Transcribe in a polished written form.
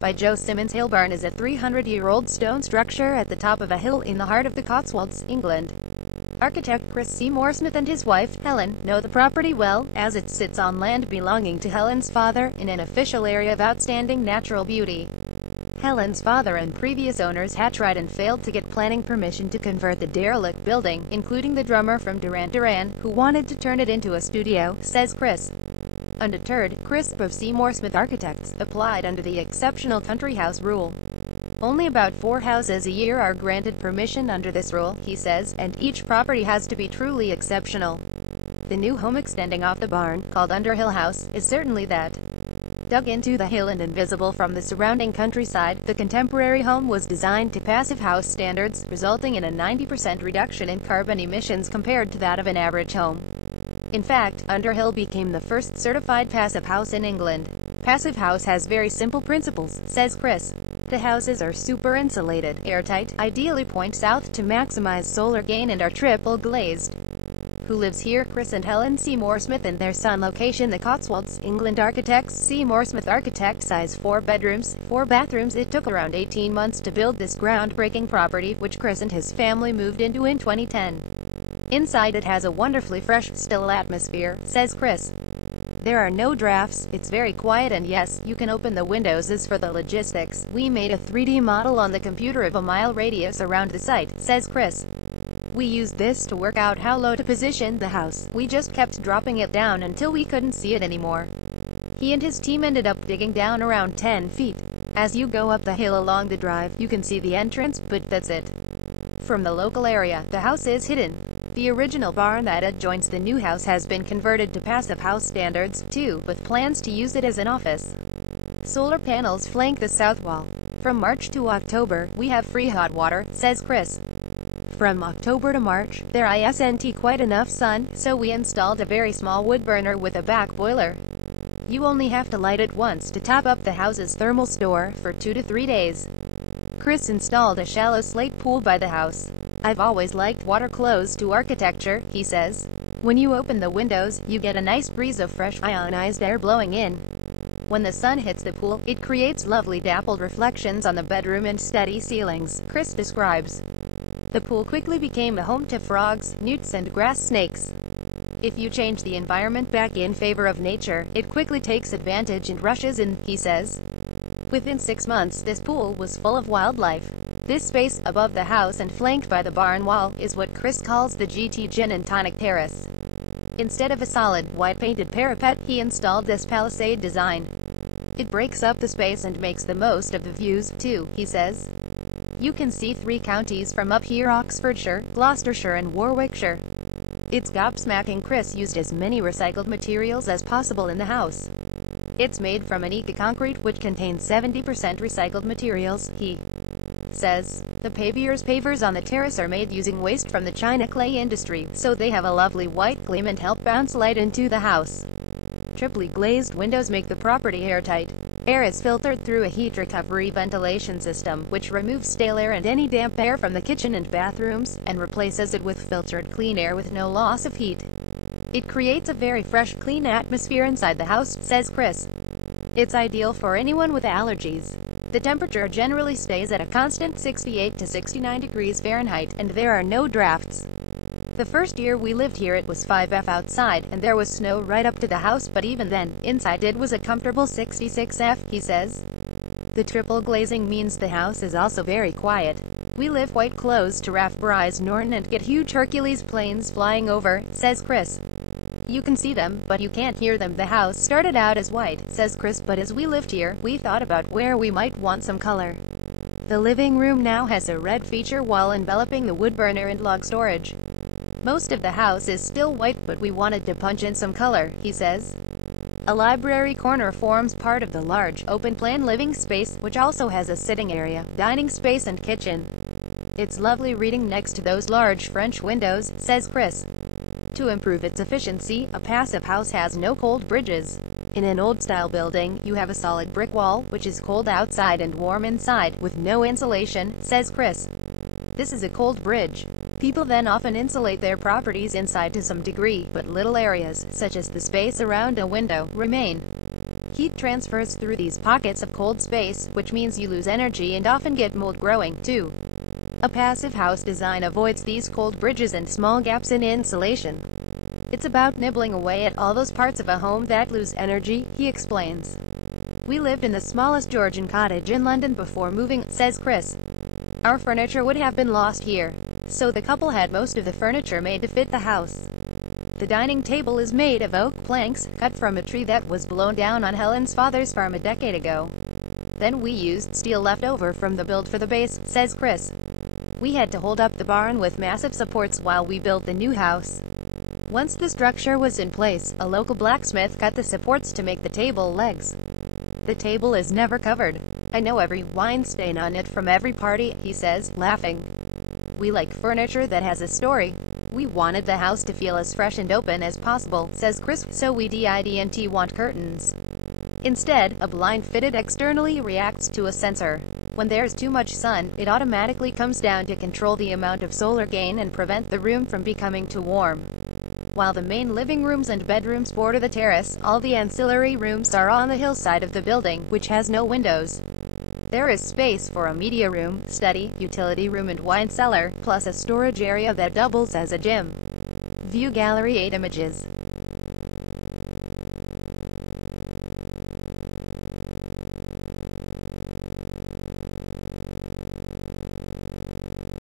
by Jo Simmons Hill Barn is a 300-year-old stone structure at the top of a hill in the heart of the Cotswolds, England. Architect Chris SeymourSmith and his wife, Helen, know the property well, as it sits on land belonging to Helen's father, in an official area of outstanding natural beauty. Helen's father and previous owners had tried and failed to get planning permission to convert the derelict building, including the drummer from Duran Duran, who wanted to turn it into a studio, says Chris. Undeterred, Chris of SeymourSmith Architects applied under the exceptional country house rule. Only about 4 houses a year are granted permission under this rule, he says, and each property has to be truly exceptional. The new home extending off the barn, called Underhill House, is certainly that. Dug into the hill and invisible from the surrounding countryside, the contemporary home was designed to passive house standards, resulting in a 90% reduction in carbon emissions compared to that of an average home. In fact, Underhill became the first certified passive house in England. Passive house has very simple principles, says Chris. The houses are super insulated, airtight, ideally point south to maximize solar gain, and are triple glazed. Who lives here? Chris and Helen SeymourSmith and their son. Location: the Cotswolds, England. Architects: SeymourSmith Architect. Size: 4 bedrooms, 4 bathrooms. It took around 18 months to build this groundbreaking property, which Chris and his family moved into in 2010. Inside it has a wonderfully fresh, still atmosphere, says Chris. There are no drafts, it's very quiet, and yes, you can open the windows. As for the logistics, we made a 3D model on the computer of a mile radius around the site, says Chris. We used this to work out how low to position the house. We just kept dropping it down until we couldn't see it anymore. He and his team ended up digging down around 10 feet. As you go up the hill along the drive, you can see the entrance, but that's it. From the local area, the house is hidden. The original barn that adjoins the new house has been converted to passive house standards, too, with plans to use it as an office. Solar panels flank the south wall. From March to October, we have free hot water, says Chris. From October to March, there isn't quite enough sun, so we installed a very small wood burner with a back boiler. You only have to light it once to top up the house's thermal store for 2 to 3 days. Chris installed a shallow slate pool by the house. I've always liked water close to architecture, he says. When you open the windows, you get a nice breeze of fresh, ionized air blowing in. When the sun hits the pool, it creates lovely dappled reflections on the bedroom and steady ceilings, Chris describes. The pool quickly became a home to frogs, newts, and grass snakes. If you change the environment back in favor of nature, it quickly takes advantage and rushes in, he says. Within 6 months, this pool was full of wildlife. This space, above the house and flanked by the barn wall, is what Chris calls the GT Gin and Tonic Terrace. Instead of a solid, white-painted parapet, he installed this palisade design. It breaks up the space and makes the most of the views, too, he says. You can see 3 counties from up here: Oxfordshire, Gloucestershire, and Warwickshire. It's gobsmacking. Chris used as many recycled materials as possible in the house. It's made from an eco-concrete, which contains 70% recycled materials, he says. The pavers on the terrace are made using waste from the China clay industry, so they have a lovely white gleam and help bounce light into the house. Triply glazed windows make the property airtight. Air is filtered through a heat recovery ventilation system, which removes stale air and any damp air from the kitchen and bathrooms, and replaces it with filtered clean air with no loss of heat. It creates a very fresh, clean atmosphere inside the house, says Chris. It's ideal for anyone with allergies. The temperature generally stays at a constant 68 to 69 degrees Fahrenheit, and there are no drafts. The first year we lived here it was 5°F outside, and there was snow right up to the house, but even then, inside it was a comfortable 66°F, he says. The triple glazing means the house is also very quiet. We live quite close to Rathbrise Norton and get huge Hercules planes flying over, says Chris. You can see them, but you can't hear them. The house started out as white, says Chris, but as we lived here, we thought about where we might want some color. The living room now has a red feature wall enveloping the wood burner and log storage. Most of the house is still white, but we wanted to punch in some color, he says. A library corner forms part of the large, open-plan living space, which also has a sitting area, dining space, and kitchen. It's lovely reading next to those large French windows, says Chris. To improve its efficiency, a passive house has no cold bridges. In an old-style building, you have a solid brick wall, which is cold outside and warm inside, with no insulation, says Chris. This is a cold bridge. People then often insulate their properties inside to some degree, but little areas, such as the space around a window, remain. Heat transfers through these pockets of cold space, which means you lose energy and often get mold growing, too. A passive house design avoids these cold bridges and small gaps in insulation. It's about nibbling away at all those parts of a home that lose energy, he explains. We lived in the smallest Georgian cottage in London before moving, says Chris. Our furniture would have been lost here. So the couple had most of the furniture made to fit the house. The dining table is made of oak planks, cut from a tree that was blown down on Helen's father's farm a decade ago. Then we used steel left over from the build for the base, says Chris. We had to hold up the barn with massive supports while we built the new house. Once the structure was in place, a local blacksmith cut the supports to make the table legs. The table is never covered. I know every wine stain on it from every party, he says, laughing. We like furniture that has a story. We wanted the house to feel as fresh and open as possible, says Chris, so we didn't want curtains. Instead, a blind fitted externally reacts to a sensor. When there's too much sun, it automatically comes down to control the amount of solar gain and prevent the room from becoming too warm. While the main living rooms and bedrooms border the terrace, all the ancillary rooms are on the hillside of the building, which has no windows. There is space for a media room, study, utility room and wine cellar, plus a storage area that doubles as a gym. View Gallery 8 images.